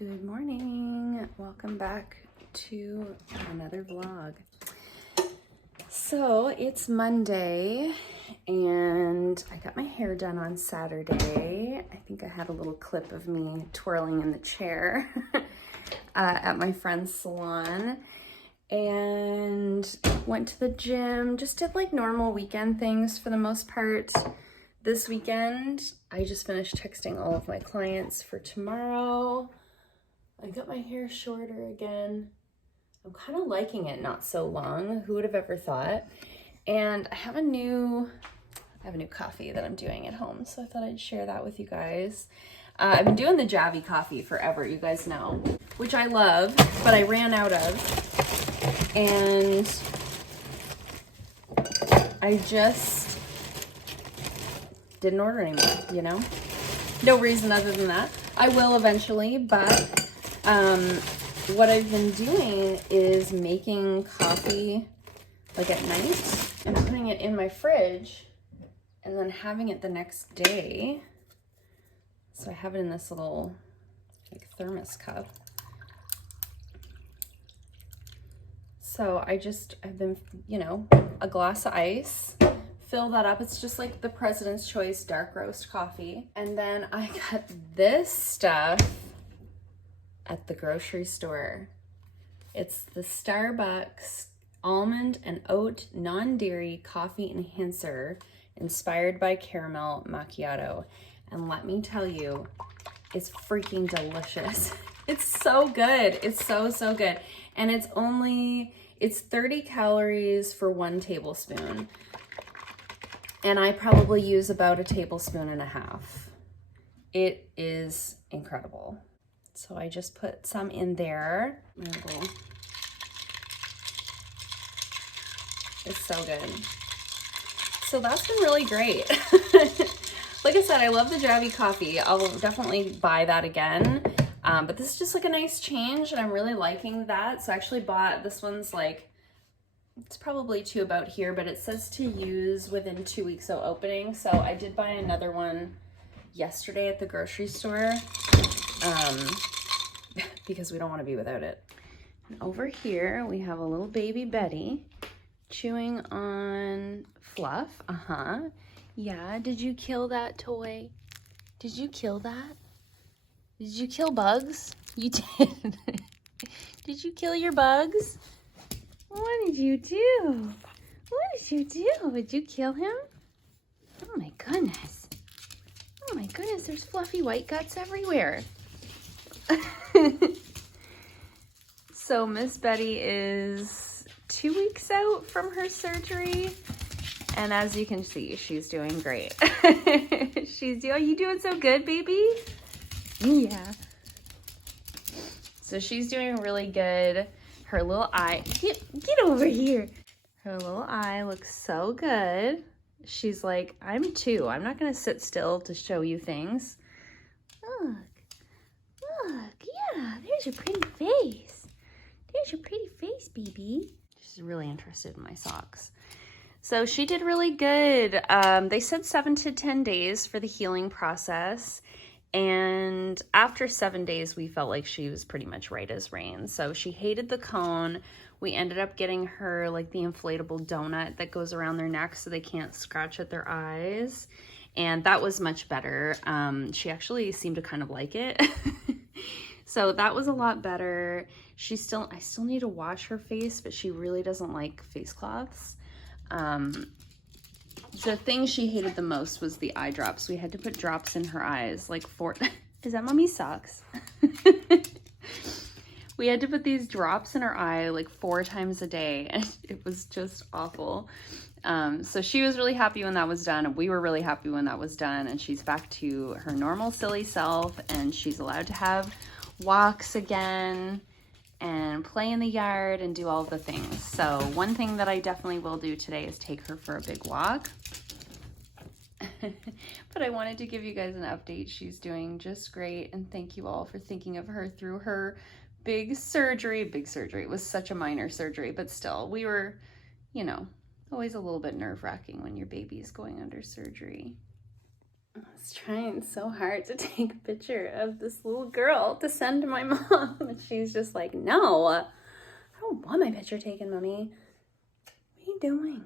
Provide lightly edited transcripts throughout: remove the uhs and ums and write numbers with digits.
Good morning. Welcome back to another vlog. So it's Monday and I got my hair done on Saturday. I think I had a little clip of me twirling in the chair at my friend's salon, and went to the gym, just did like normal weekend things for the most part. This weekend, I just finished texting all of my clients for tomorrow. I got my hair shorter again. I'm kind of liking it not so long. Who would have ever thought? And I have a new coffee that I'm doing at home, so I thought I'd share that with you guys. I've been doing the Javy coffee forever, you guys know, which I love, but I ran out of, and I just didn't order anymore, you know? No reason other than that. I will eventually, but what I've been doing is making coffee like at night and putting it in my fridge and then having it the next day. So I have it in this little like thermos cup. So I've been, you know, a glass of ice, fill that up. It's just like the President's Choice dark roast coffee. And then I got this stuff at the grocery store. It's the Starbucks almond and oat non-dairy coffee enhancer inspired by caramel macchiato. And let me tell you, it's freaking delicious. It's so good. It's so good. And it's 30 calories for 1 tablespoon. And I probably use about a tablespoon and a half. It is incredible. So I just put some in there. It's so good. So that's been really great. Like I said, I love the Javy coffee. I'll definitely buy that again. But this is just like a nice change and I'm really liking that. So I actually bought, this one's like, it's probably to about here, but it says to use within 2 weeks of opening. So I did buy another one yesterday at the grocery store. Because we don't want to be without it. And over here we have a little baby Betty chewing on fluff. Yeah, did you kill that toy? Did you kill that? Did you kill bugs? You did. Did you kill your bugs? What did you do? What did you do? Did you kill him? Oh my goodness. Oh my goodness, there's fluffy white guts everywhere. So Miss Betty is 2 weeks out from her surgery, and as you can see, she's doing great. Are you doing so good, baby? Yeah. So she's doing really good. Her little eye, get over here. Her little eye looks so good. She's like, I'm 2. I'm not gonna sit still to show you things. Look, yeah, there's your pretty face. There's your pretty face, baby. She's really interested in my socks. So she did really good. They said 7 to 10 days for the healing process. And after 7 days, we felt like she was pretty much right as rain. So she hated the cone. We ended up getting her like the inflatable donut that goes around their neck so they can't scratch at their eyes. And that was much better. She actually seemed to kind of like it. So that was a lot better. I still need to wash her face, but she really doesn't like face cloths. The thing she hated the most was the eye drops. We had to put drops in her eyes, like 4, is that Mommy's socks? We had to put these drops in her eye like 4 times a day, and it was just awful. So she was really happy when that was done, and we were really happy when that was done, and she's back to her normal silly self, and she's allowed to have walks again and play in the yard and do all the things. So one thing that I definitely will do today is take her for a big walk. But I wanted to give you guys an update. She's doing just great, and thank you all for thinking of her through her big surgery. It was such a minor surgery, but still, we were, you know, always a little bit nerve-wracking when your baby is going under surgery. I was trying so hard to take a picture of this little girl to send to my mom, and she's just like, no, I don't want my picture taken, Mommy. What are you doing?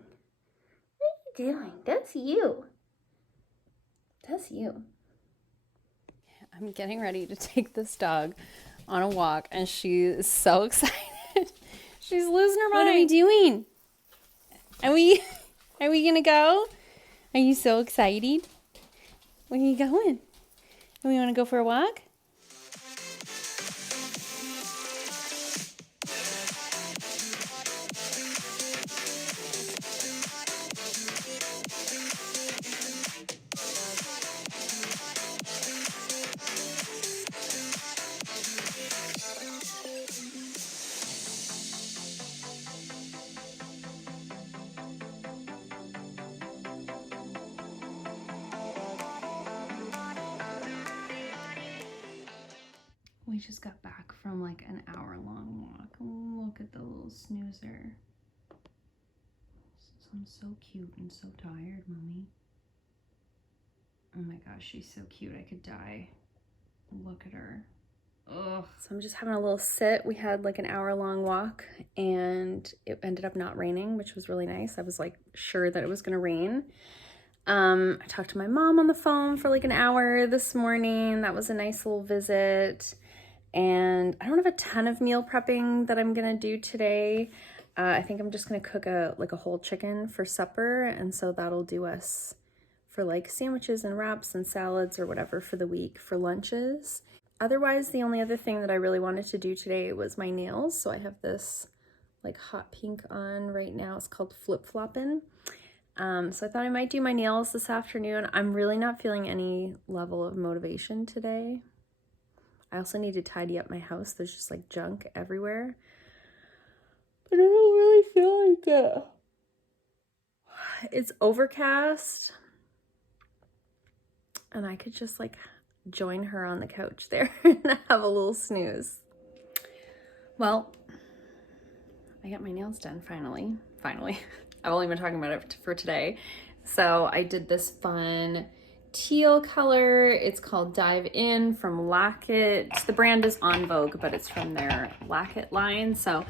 What are you doing? That's you. That's you. I'm getting ready to take this dog on a walk, and she is so excited. She's losing her mind. What are we doing? Are we gonna go? Are you so excited? Where are you going? We want to go for a walk? We just got back from like an hour-long walk. Look at the little snoozer. I'm so cute and so tired, Mommy. Oh my gosh, she's so cute. I could die. Look at her. Ugh. So I'm just having a little sit. We had like an hour-long walk, and it ended up not raining, which was really nice. I was like sure that it was gonna rain. I talked to my mom on the phone for like an hour this morning. That was a nice little visit. And I don't have a ton of meal prepping that I'm gonna do today. I think I'm just gonna cook a whole chicken for supper, and so that'll do us for like sandwiches and wraps and salads or whatever for the week for lunches. Otherwise, the only other thing that I really wanted to do today was my nails. So I have this like hot pink on right now. It's called Flip Floppin'. So I thought I might do my nails this afternoon. I'm really not feeling any level of motivation today. I also need to tidy up my house. There's just like junk everywhere. But I don't really feel like it. It's overcast. And I could just like join her on the couch there and have a little snooze. Well, I got my nails done finally. I've only been talking about it for today. So I did this fun teal color. It's called Dive In from Lacket. The brand is On Vogue, but it's from their Lacket line. So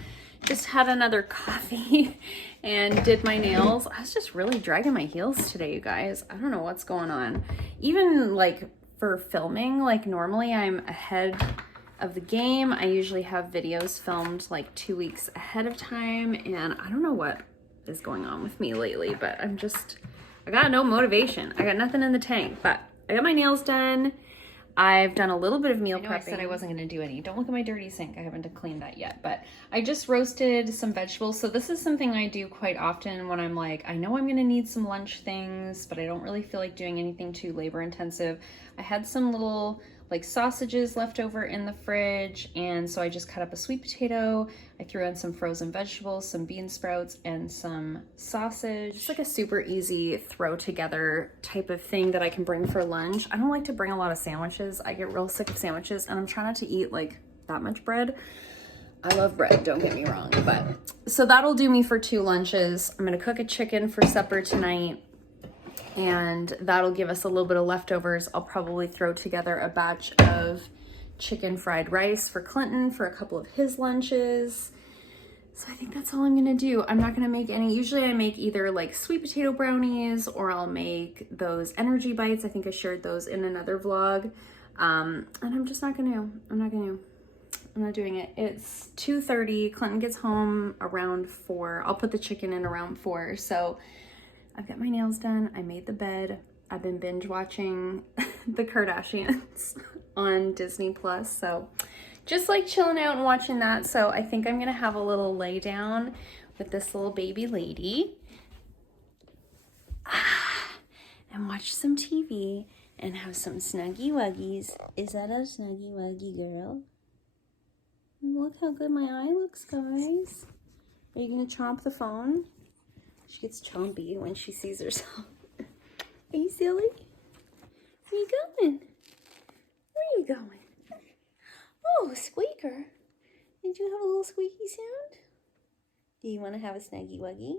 just had another coffee and did my nails. I was just really dragging my heels today, you guys. I don't know what's going on. Even like for filming, like normally I'm ahead of the game. I usually have videos filmed like 2 weeks ahead of time, and I don't know what is going on with me lately, but I got no motivation. I got nothing in the tank, but I got my nails done. I've done a little bit of meal prepping. I said I wasn't going to do any. Don't look at my dirty sink. I haven't cleaned that yet, but I just roasted some vegetables. So this is something I do quite often when I'm like, I know I'm going to need some lunch things, but I don't really feel like doing anything too labor intensive. I had some little like sausages left over in the fridge, and so I just cut up a sweet potato. I threw in some frozen vegetables, some bean sprouts, and some sausage. Just like a super easy throw together type of thing that I can bring for lunch. I don't like to bring a lot of sandwiches. I get real sick of sandwiches, and I'm trying not to eat like that much bread. I love bread, don't get me wrong, but so that'll do me for 2 lunches. I'm gonna cook a chicken for supper tonight, and that'll give us a little bit of leftovers. I'll probably throw together a batch of chicken fried rice for Clinton for a couple of his lunches. So I think that's all I'm gonna do. I'm not gonna make any. Usually I make either like sweet potato brownies, or I'll make those energy bites. I think I shared those in another vlog. And I'm just not gonna. I'm not doing it. It's 2:30. Clinton gets home around 4. I'll put the chicken in around 4. So I've got my nails done. I made the bed. I've been binge watching the Kardashians on Disney Plus. So just like chilling out and watching that. So I think I'm gonna have a little lay down with this little baby lady and watch some TV and have some snuggy wuggies. Is that a snuggy wuggy girl? Look how good my eye looks, guys. Are you gonna chomp the phone? She gets chompy when she sees herself. Are you silly? Where you going? Where are you going? Oh, squeaker. Did you have a little squeaky sound? Do you want to have a snuggy wuggy?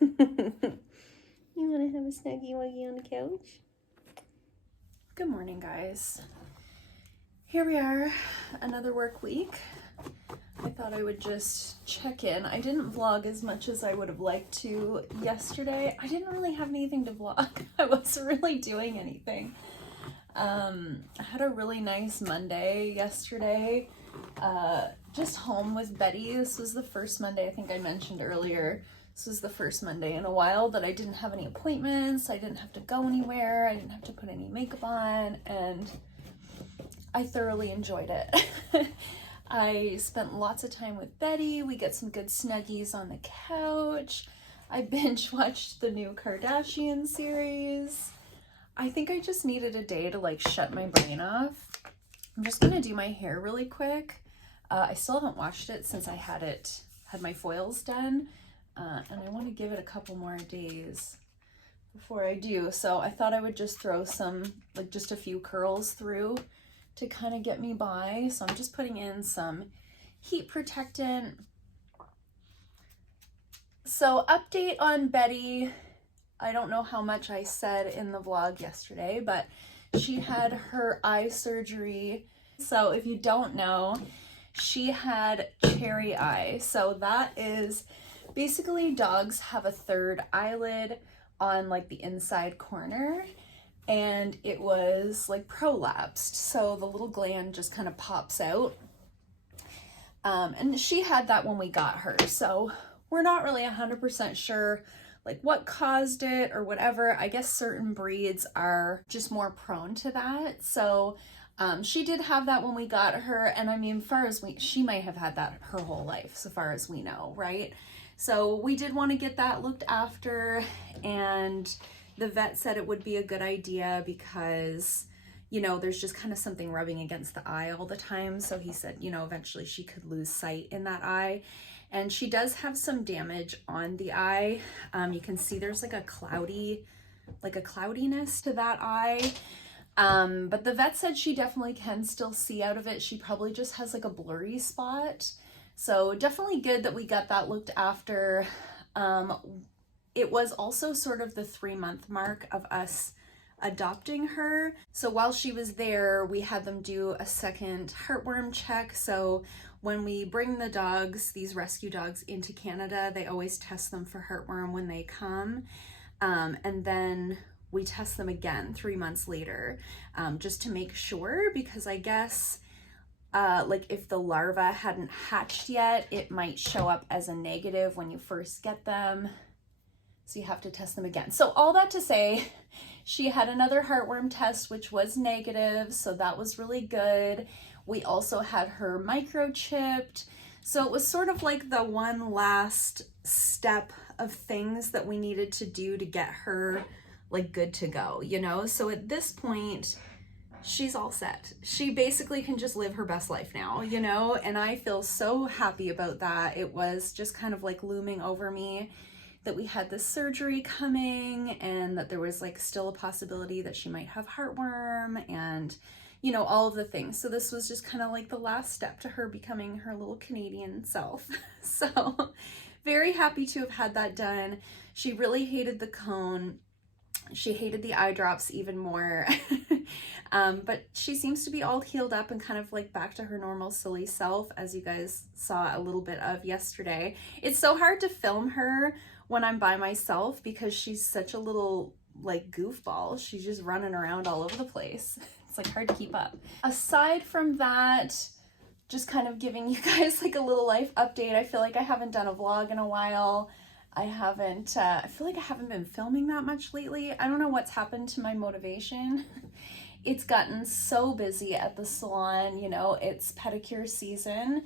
You want to have a snuggy wuggy on the couch? Good morning, guys. Here we are, another work week. I thought I would just check in. I didn't vlog as much as I would have liked to yesterday. I didn't really have anything to vlog. I wasn't really doing anything. I had a really nice Monday yesterday. Just home with Betty. This was the first Monday, I think I mentioned earlier. This was the first Monday in a while that I didn't have any appointments. I didn't have to go anywhere. I didn't have to put any makeup on, and I thoroughly enjoyed it. I spent lots of time with Betty. We got some good snuggies on the couch. I binge watched the new Kardashian series. I think I just needed a day to like shut my brain off. I'm just gonna do my hair really quick. I still haven't washed it since I had my foils done. And I want to give it a couple more days before I do. So I thought I would just throw some, like just a few curls through to kind of get me by. So I'm just putting in some heat protectant. So update on Betty. I don't know how much I said in the vlog yesterday, but she had her eye surgery. So if you don't know, she had cherry eye. So that is basically dogs have a third eyelid on like the inside corner, and it was like prolapsed. So the little gland just kind of pops out. And she had that when we got her. So we're not really 100% sure like what caused it or whatever. I guess certain breeds are just more prone to that. So she did have that when we got her. And I mean, she might have had that her whole life, so far as we know, right? So we did want to get that looked after, and the vet said it would be a good idea because, you know, there's just kind of something rubbing against the eye all the time. So he said, you know, eventually she could lose sight in that eye. And she does have some damage on the eye. You can see there's like a cloudiness to that eye. But the vet said she definitely can still see out of it. She probably just has like a blurry spot. So definitely good that we got that looked after. It was also sort of the 3-month mark of us adopting her. So while she was there, we had them do a second heartworm check. So when we bring the dogs, these rescue dogs, into Canada, they always test them for heartworm when they come. And then we test them again 3 months later, just to make sure, because I guess like if the larva hadn't hatched yet, it might show up as a negative when you first get them. So you have to test them again. So all that to say, she had another heartworm test, which was negative. So that was really good. We also had her microchipped. So it was sort of like the one last step of things that we needed to do to get her like good to go, you know? So at this point, she's all set. She basically can just live her best life now, you know? And I feel so happy about that. It was just kind of like looming over me that we had this surgery coming, and that there was like still a possibility that she might have heartworm, and, you know, all of the things. So this was just kind of like the last step to her becoming her little Canadian self. So very happy to have had that done. She really hated the cone. She hated the eye drops even more. But she seems to be all healed up and kind of like back to her normal silly self, as you guys saw a little bit of yesterday. It's so hard to film her when I'm by myself because she's such a little like goofball. She's just running around all over the place. It's like hard to keep up. Aside from that, just kind of giving you guys like a little life update. I feel like I haven't done a vlog in a while. I feel like I haven't been filming that much lately. I don't know what's happened to my motivation. It's gotten so busy at the salon, you know, it's pedicure season.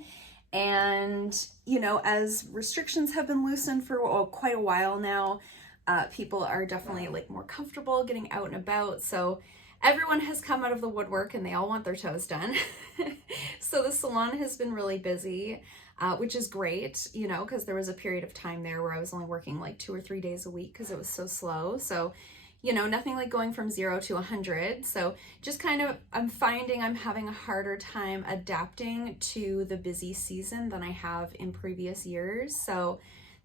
And, you know, as restrictions have been loosened for quite a while now, people are definitely like more comfortable getting out and about. So everyone has come out of the woodwork and they all want their toes done. So the salon has been really busy. Which is great, you know, because there was a period of time there where I was only working like 2 or 3 days a week because it was so slow. So, you know, nothing like going from 0 to 100. So just kind of, I'm finding I'm having a harder time adapting to the busy season than I have in previous years. So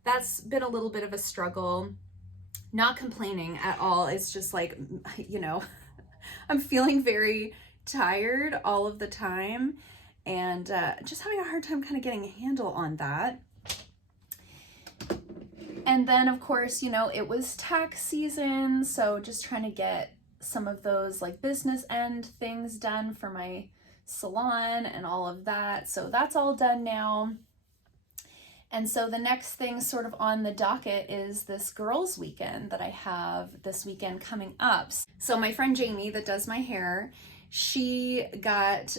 that's been a little bit of a struggle. Not complaining at all. It's just like, you know, I'm feeling very tired all of the time, and just having a hard time kind of getting a handle on that. And then of course, you know, it was tax season, so just trying to get some of those like business end things done for my salon and all of that. So that's all done now. And so the next thing sort of on the docket is this girls' weekend that I have this weekend coming up. So my friend Jamie that does my hair, she got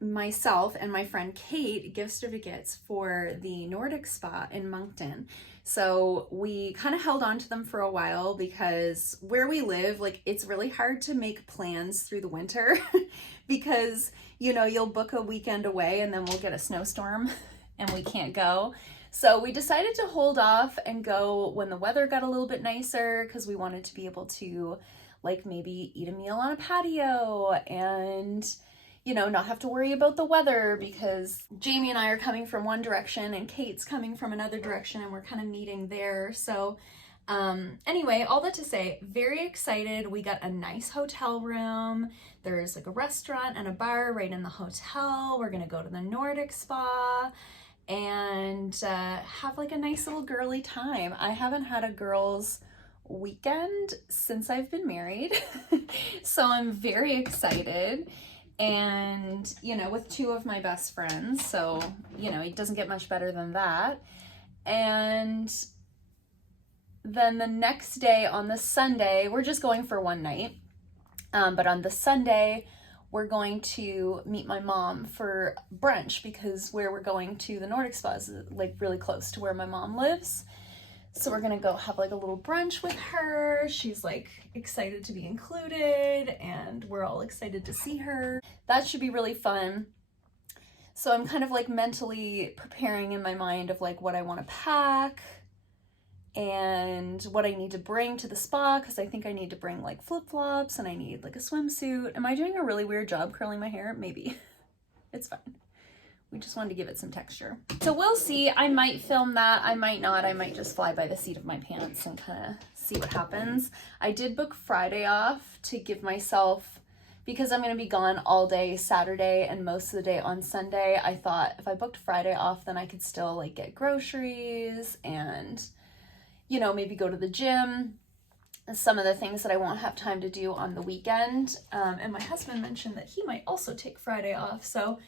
myself and my friend Kate gift certificates for the Nordic Spa in Moncton. So we kind of held on to them for a while because where we live, like it's really hard to make plans through the winter because, you know, you'll book a weekend away and then we'll get a snowstorm and we can't go. So we decided to hold off and go when the weather got a little bit nicer because we wanted to be able to like maybe eat a meal on a patio and, you know, not have to worry about the weather because Jamie and I are coming from one direction and Kate's coming from another direction and we're kind of meeting there. So anyway, all that to say, very excited. We got a nice hotel room. There's like a restaurant and a bar right in the hotel. We're going to go to the Nordic Spa and have like a nice little girly time. I haven't had a girls' weekend since I've been married, so I'm very excited. And, you know, with two of my best friends, so, you know, it doesn't get much better than that. And then the next day on the Sunday, we're just going for one night, but on the Sunday, we're going to meet my mom for brunch because where we're going to the Nordic Spa is like really close to where my mom lives. So we're gonna go have like a little brunch with her. She's like excited to be included and we're all excited to see her. That should be really fun. So I'm kind of like mentally preparing in my mind of like what I want to pack and what I need to bring to the spa, because I think I need to bring like flip-flops and I need like a swimsuit. Am I doing a really weird job curling my hair? Maybe. It's fine. We just wanted to give it some texture. So we'll see. I might film that. I might not. I might just fly by the seat of my pants and kind of see what happens. I did book Friday off to give myself, because I'm going to be gone all day Saturday and most of the day on Sunday. I thought if I booked Friday off, then I could still like get groceries and, you know, maybe go to the gym, some of the things that I won't have time to do on the weekend. And my husband mentioned that he might also take Friday off. So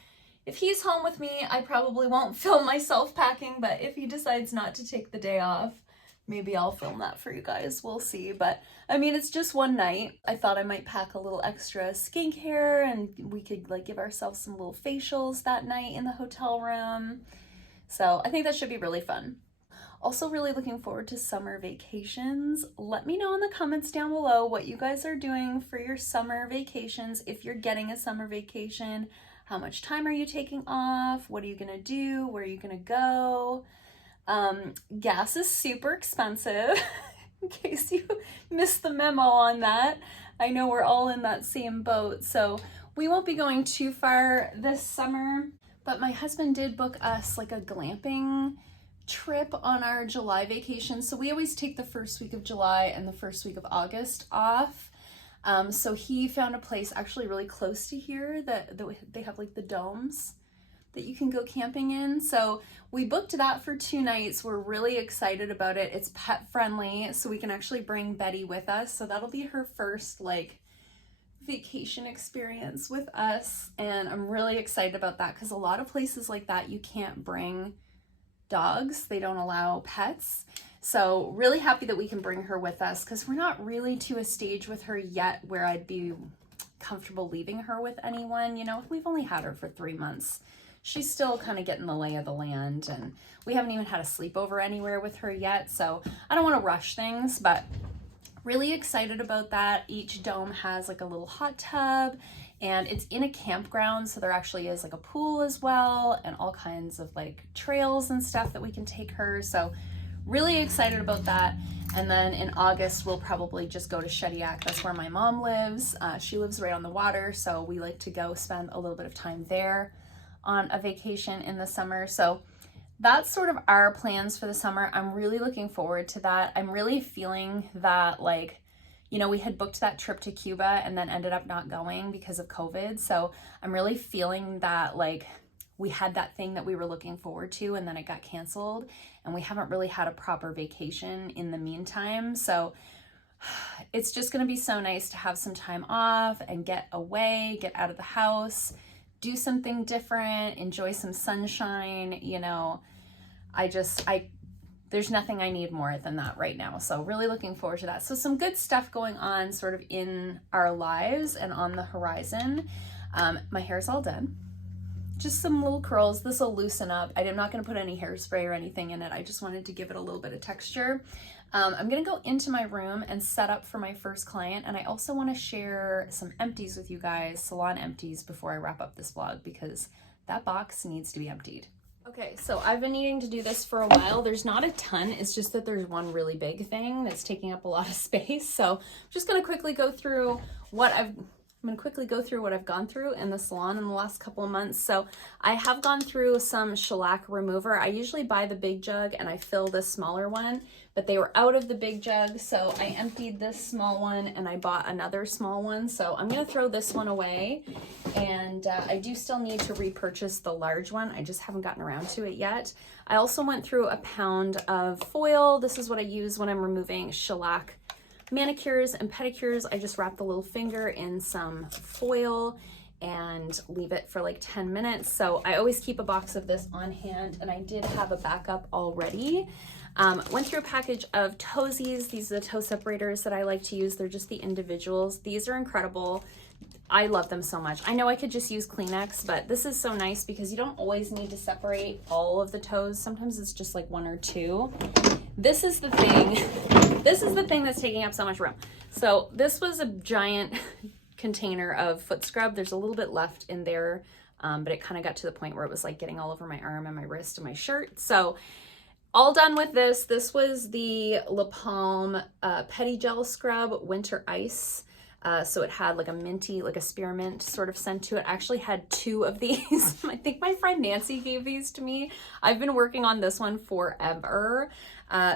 if he's home with me, I probably won't film myself packing, but if he decides not to take the day off, maybe I'll film that for you guys. We'll see. But I mean, it's just one night. I thought I might pack a little extra skincare and we could like give ourselves some little facials that night in the hotel room. So I think that should be really fun. Also really looking forward to summer vacations. Let me know in the comments down below what you guys are doing for your summer vacations. If you're getting a summer vacation, how much time are you taking off? What are you gonna do? Where are you gonna go? Gas is super expensive, in case you missed the memo on that. I know we're all in that same boat, so we won't be going too far this summer, but my husband did book us like a glamping trip on our July vacation. So we always take the first week of July and the first week of August off. So he found a place actually really close to here that they have like the domes that you can go camping in. So we booked that for 2 nights. We're really excited about it. It's pet friendly, so we can actually bring Betty with us. So that'll be her first like vacation experience with us. And I'm really excited about that because a lot of places like that, you can't bring dogs. They don't allow pets. So really happy that we can bring her with us because we're not really to a stage with her yet where I'd be comfortable leaving her with anyone. You know, we've only had her for 3 months. She's still kind of getting the lay of the land and we haven't even had a sleepover anywhere with her yet. So I don't want to rush things, but really excited about that. Each dome has like a little hot tub and it's in a campground. So there actually is like a pool as well and all kinds of like trails and stuff that we can take her. So really excited about that. And then in August, we'll probably just go to Shediac. That's where my mom lives. She lives right on the water. So we like to go spend a little bit of time there on a vacation in the summer. So that's sort of our plans for the summer. I'm really looking forward to that. I'm really feeling that like You know, we had booked that trip to Cuba and then ended up not going because of COVID. So I'm really feeling that like we had that thing that we were looking forward to and then it got canceled, and we haven't really had a proper vacation in the meantime. So it's just going to be so nice to have some time off and get away, get out of the house, do something different, enjoy some sunshine. You know, there's nothing I need more than that right now. So really looking forward to that. So some good stuff going on sort of in our lives and on the horizon. My hair's all done. Just some little curls. This will loosen up. I'm not going to put any hairspray or anything in it. I just wanted to give it a little bit of texture. I'm going to go into my room and set up for my first client. And I also want to share some empties with you guys, salon empties, before I wrap up this vlog, because that box needs to be emptied. Okay, so I've been needing to do this for a while. There's not a ton. It's just that there's one really big thing that's taking up a lot of space. So I'm just going to quickly go through what I've gone through in the salon in the last couple of months. So I have gone through some shellac remover. I usually buy the big jug and I fill this smaller one, but they were out of the big jug. So I emptied this small one and I bought another small one. So I'm going to throw this one away. And I do still need to repurchase the large one. I just haven't gotten around to it yet. I also went through a pound of foil. This is what I use when I'm removing shellac manicures and pedicures. I just wrap the little finger in some foil and leave it for like 10 minutes. So I always keep a box of this on hand, and I did have a backup already. Went through a package of toesies. These are the toe separators that I like to use. They're just the individuals. These are incredible. I love them so much. I know I could just use Kleenex, but this is so nice because you don't always need to separate all of the toes. Sometimes it's just like one or two. This is the thing. This is the thing that's taking up so much room. So this was a giant container of foot scrub. There's a little bit left in there, but it kind of got to the point where it was like getting all over my arm and my wrist and my shirt. So all done with this. This was the La Palme Pedi-Gel Scrub Winter Ice. So it had like a minty, like a spearmint sort of scent to it. I actually had 2 of these. I think my friend Nancy gave these to me. I've been working on this one forever.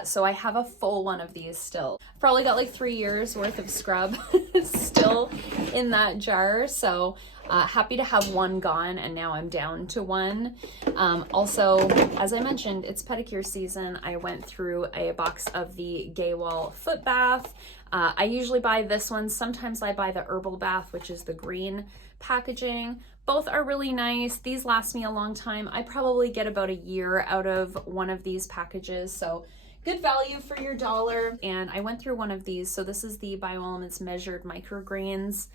So I have a full one of these still. Probably got like 3 years worth of scrub still in that jar. So happy to have one gone, and now I'm down to one. Also, as I mentioned, it's pedicure season. I went through a box of the Gay Wall foot bath. I usually buy this one. Sometimes I buy the Herbal Bath, which is the green packaging. Both are really nice. These last me a long time. I probably get about a year out of one of these packages. So good value for your dollar. And I went through one of these. So this is the Bioelements Measured Micrograins.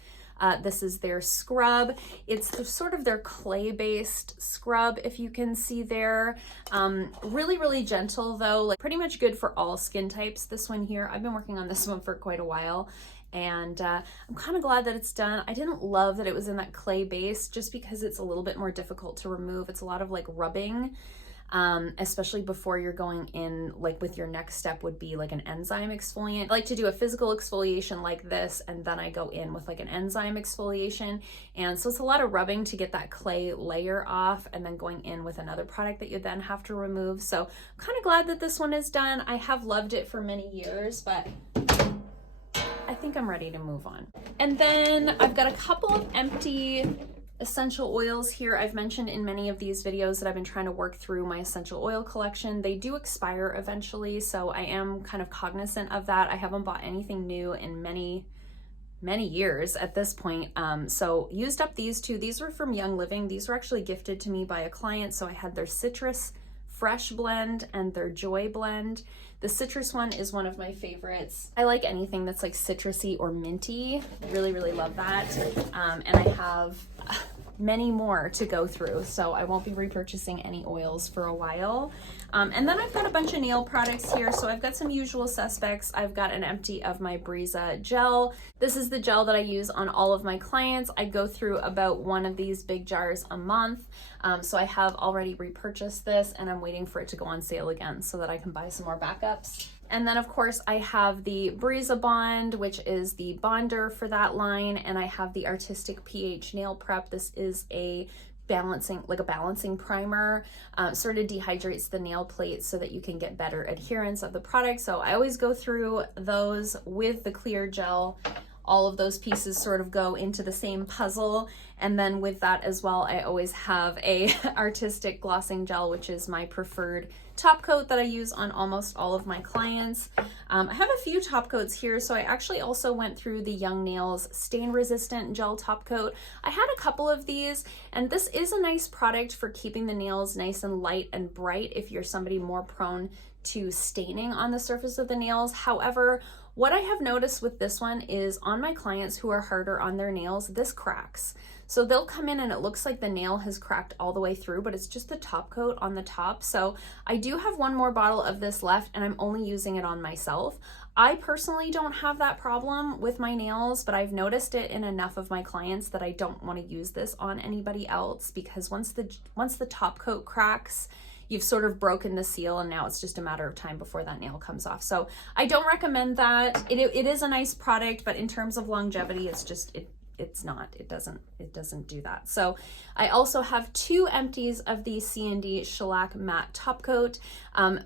This is their scrub. It's sort of their clay-based scrub, if you can see there. Really, really gentle though, like pretty much good for all skin types. This one here, I've been working on this one for quite a while, and I'm kind of glad that it's done. I didn't love that it was in that clay base just because it's a little bit more difficult to remove. It's a lot of like rubbing. Especially before you're going in, like with your next step would be like an enzyme exfoliant. I like to do a physical exfoliation like this, and then I go in with like an enzyme exfoliation. And so it's a lot of rubbing to get that clay layer off, and then going in with another product that you then have to remove. So I'm kind of glad that this one is done. I have loved it for many years, but I think I'm ready to move on. And then I've got a couple of empty essential oils here. I've mentioned in many of these videos that I've been trying to work through my essential oil collection. They do expire eventually, so I am kind of cognizant of that. I haven't bought anything new in many years at this point. So used up these 2. These were from Young Living. These were actually gifted to me by a client. So I had their Citrus Fresh blend and their Joy blend. The citrus one is one of my favorites. I like anything that's like citrusy or minty. Really, really love that. And I have many more to go through, so I won't be repurchasing any oils for a while. And then I've got a bunch of nail products here. So I've got some usual suspects. I've got an empty of my Breeza gel. This is the gel that I use on all of my clients. I go through about one of these big jars a month. So I have already repurchased this, and I'm waiting for it to go on sale again so that I can buy some more backups. And then of course I have the Breeza Bond, which is the bonder for that line, and I have the Artistic pH Nail Prep. This is a balancing, like a balancing primer, sort of dehydrates the nail plate so that you can get better adherence of the product. So I always go through those with the clear gel. All of those pieces sort of go into the same puzzle. And then with that as well, I always have a artistic glossing gel, which is my preferred top coat that I use on almost all of my clients. I have a few top coats here, so I actually also went through the Young Nails stain resistant gel top coat. I had a couple of these, and this is a nice product for keeping the nails nice and light and bright if you're somebody more prone to staining on the surface of the nails. However, what I have noticed with this one is on my clients who are harder on their nails, this cracks. So they'll come in and it looks like the nail has cracked all the way through, but it's just the top coat on the top. So I do have one more bottle of this left, and I'm only using it on myself. I personally don't have that problem with my nails, but I've noticed it in enough of my clients that I don't want to use this on anybody else, because once the top coat cracks, you've sort of broken the seal, and now it's just a matter of time before that nail comes off. So I don't recommend that. It is a nice product, but in terms of longevity, it's just, it doesn't do that. So I also have 2 empties of the C&D Shellac Matte Top Coat.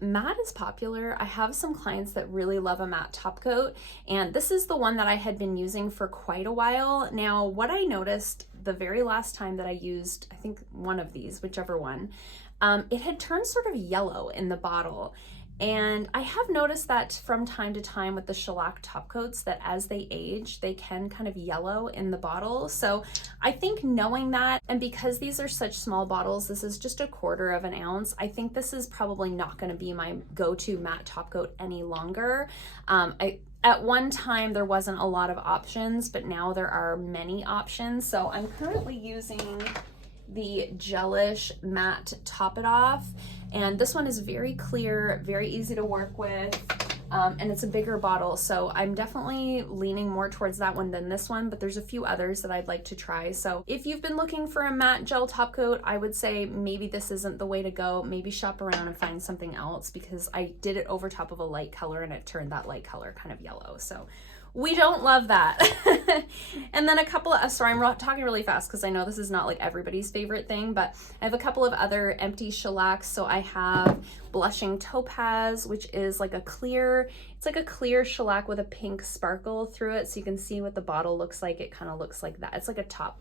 Matte is popular. I have some clients that really love a matte top coat, and this is the one that I had been using for quite a while. Now, what I noticed the very last time that I used, I think one of these, whichever one, it had turned sort of yellow in the bottle. And I have noticed that from time to time with the shellac top coats, that as they age, they can kind of yellow in the bottle. So I think knowing that, and because these are such small bottles, this is just 1/4 of an ounce, I think this is probably not going to be my go-to matte top coat any longer. At one time, there wasn't a lot of options, but now there are many options. So I'm currently using the Gelish Matte Top It Off, and this one is very clear, very easy to work with, and it's a bigger bottle, so I'm definitely leaning more towards that one than this one, but there's a few others that I'd like to try. So if you've been looking for a matte gel top coat, I would say maybe this isn't the way to go. Maybe shop around and find something else, because I did it over top of a light color and it turned that light color kind of yellow. So we don't love that. And then a couple of, sorry, I'm talking really fast because I know this is not like everybody's favorite thing, but I have a couple of other empty shellacs. So I have Blushing Topaz, which is like a clear, it's like a clear shellac with a pink sparkle through it. So you can see what the bottle looks like. It kind of looks like that. It's like a top,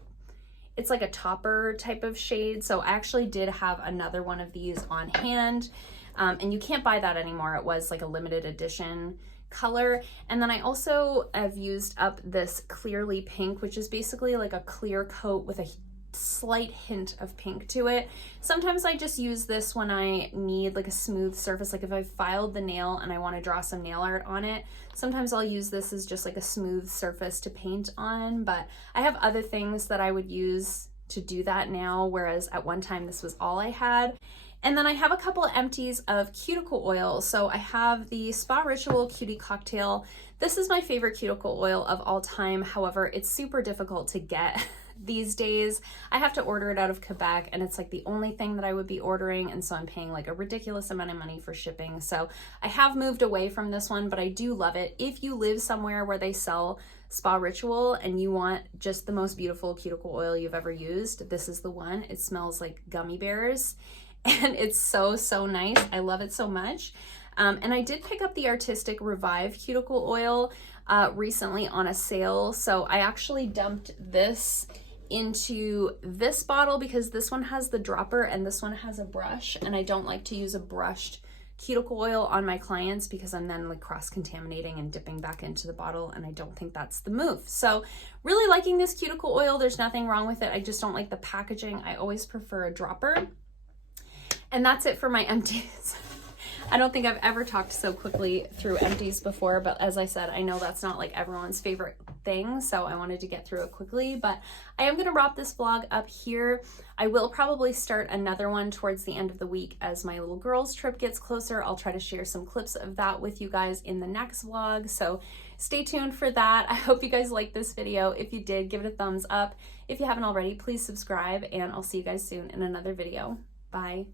it's like a topper type of shade. So I actually did have another one of these on hand, and you can't buy that anymore. It was like a limited edition color. And then I also have used up this Clearly Pink, which is basically like a clear coat with a slight hint of pink to it. Sometimes I just use this when I need like a smooth surface, like if I filed the nail and I want to draw some nail art on it, sometimes I'll use this as just like a smooth surface to paint on. But I have other things that I would use to do that now, whereas at one time this was all I had. And then I have a couple of empties of cuticle oil. So I have the Spa Ritual Cutie Cocktail. This is my favorite cuticle oil of all time. However, it's super difficult to get these days. I have to order it out of Quebec, and it's like the only thing that I would be ordering, and so I'm paying like a ridiculous amount of money for shipping. So I have moved away from this one, but I do love it. If you live somewhere where they sell Spa Ritual and you want just the most beautiful cuticle oil you've ever used, this is the one. It smells like gummy bears, and it's so, so nice. I love it so much. And I did pick up the Artistic Revive cuticle oil recently on a sale. So I actually dumped this into this bottle because this one has the dropper and this one has a brush, and I don't like to use a brushed cuticle oil on my clients because I'm then like cross-contaminating and dipping back into the bottle, and I don't think that's the move. So really liking this cuticle oil. There's nothing wrong with it. I just don't like the packaging. I always prefer a dropper. And that's it for my empties. I don't think I've ever talked so quickly through empties before, but as I said, I know that's not like everyone's favorite thing, so I wanted to get through it quickly. But I am going to wrap this vlog up here. I will probably start another one towards the end of the week as my little girl's trip gets closer. I'll try to share some clips of that with you guys in the next vlog, so stay tuned for that. I hope you guys liked this video. If you did, give it a thumbs up. If you haven't already, please subscribe, and I'll see you guys soon in another video. Bye.